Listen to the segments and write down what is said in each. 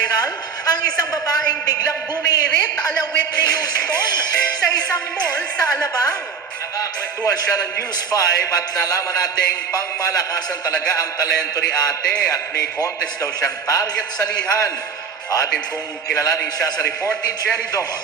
nag-viral ang isang babaeng biglang bumirit ala Whitney Houston sa isang mall sa Alabang. Nakakwentuhan siya ng News 5 at nalaman nating pangmalakasan talaga ang talento ni ate at may contest daw siyang target salihan. Atin pong kilalanin siya sa report ni Jenny Doman.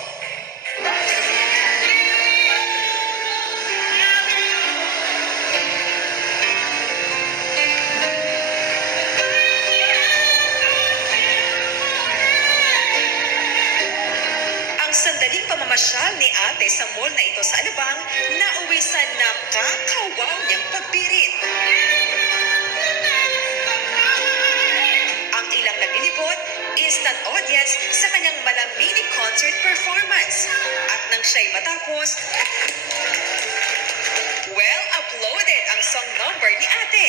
Sandaling pamamasyal ni ate sa mall na ito sa Alabang, nauwi sa nakakawaw niyang pagbirit. Ang ilang naglilibot, instant audience sa kanyang malamini concert performance. At nang siya'y matapos, uploaded ang song number ni ate,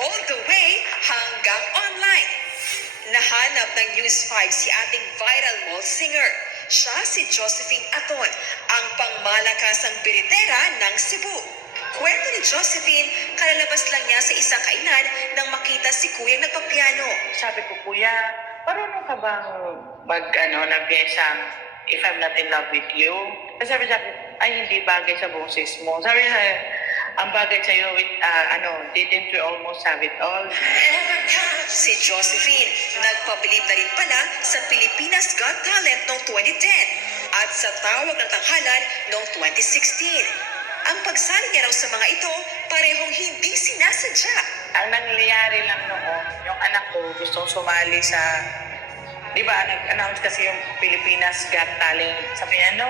all the way hanggang online. Nahanap ng News 5 si ating viral mall singer. Siya si Josephine Aton, ang pangmalakasang biritera ng Cebu. Kwento ni Josephine, kalalabas lang niya sa isang kainan nang makita si Kuyang nagpapiano. Sabi ko, Kuya, marunong ka bang ng piyesang If I'm Not in Love with You? Kasi sabi sa akin, ay hindi bagay sa boses mo. Sabi niya, ang bagay sa'yo with, didn't we almost have it all? Si Josephine, nagpabilib na rin pala sa Pilipinas Got Talent noong 2010 at sa Tawag ng Tanghalan noong 2016. Ang pagsali niya raw sa mga ito, parehong hindi sinasadya. Ang nangyayari lang noon, yung anak ko gustong sumali sa, di ba, nag-announce kasi yung Pilipinas Got Talent. Sabi niya, no,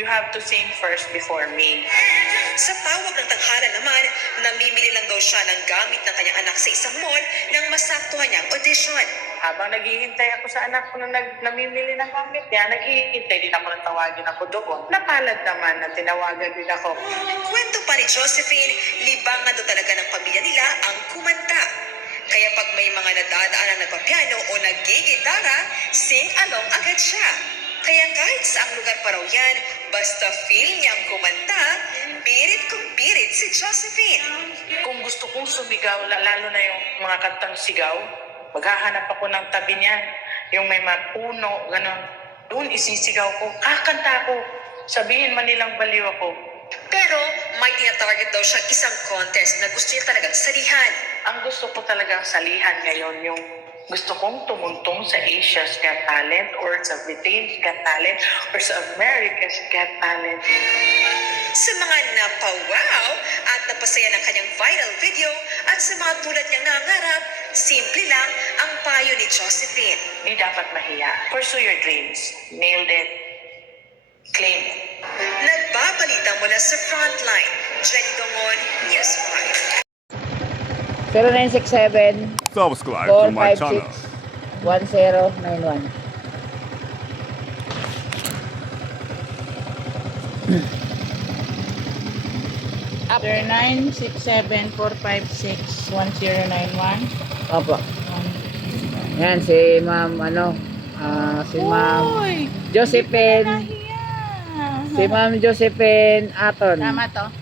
you have to sing first before me. Sa Tawag ng Tanghalan naman, namimili lang daw siya ng gamit ng kanyang anak sa isang mall nang masaktuhan niyang audition. Habang naghihintay ako sa anak ko na namimili ng gamit niya, naghihintay din ako ng tawagin ako doon. Napalad naman na tinawagan din ako. Kwento pa ni Josephine, libangan daw talaga ng pamilya nila ang kumanta. Kaya pag may mga nadadaan ang nagpapiano o nagigitara, sing-along agad siya. Kaya kahit saang lugar pa raw yan, basta feel niyang kumanta, birit kung birit si Josephine. Kung gusto kong sumigaw, lalo na yung mga kantang sigaw, maghahanap ako ng tabi niyan. Yung may mga puno, gano'n. Doon isisigaw ko, kakanta ko. Sabihin man nilang baliw ako. Pero may tinatarget daw siyang isang contest na gusto niya talagang salihan. Ang gusto ko talagang salihan ngayon, yung gusto kong tumuntong sa Asia's Got Talent or sa Britain's Got Talent or sa America's Got Talent. Sa mga napawaw at napasaya ng kanyang viral video at sa mga tulad niyang nangarap, simple lang ang payo ni Josephine. Hindi dapat mahiya. Pursue your dreams. Nailed it. Claim it. Nagbabalita mula sa Frontline, Jenny Dongon, News 5. 0967 Subscribe to my 456 channel. 1091. Up. 0967-456-1091. Opo. Yan si Ma'am si Ma'am Uy! Josephine. Si Ma'am Josephine Aton. Tama to?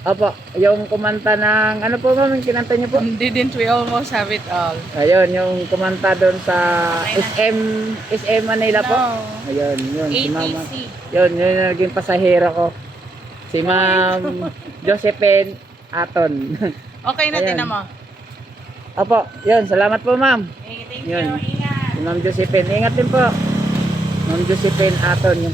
Opo, yung kumanta ng ano po ma'am, yung kinanta niyo po? Didn't we almost have it all? Ayun, yung kumanta doon sa SM Manila po. No. Ayun, yun si Ma'am. ATC. Yun yung naging pasahero ko. Si Ma'am Josephine Aton. Okay na, Ayan. tinan mo. Opo, yun, salamat po ma'am. Thank Yun. you. Ingat. Si Ma'am Josephine, ingat din po. Ma'am Josephine Aton. Yung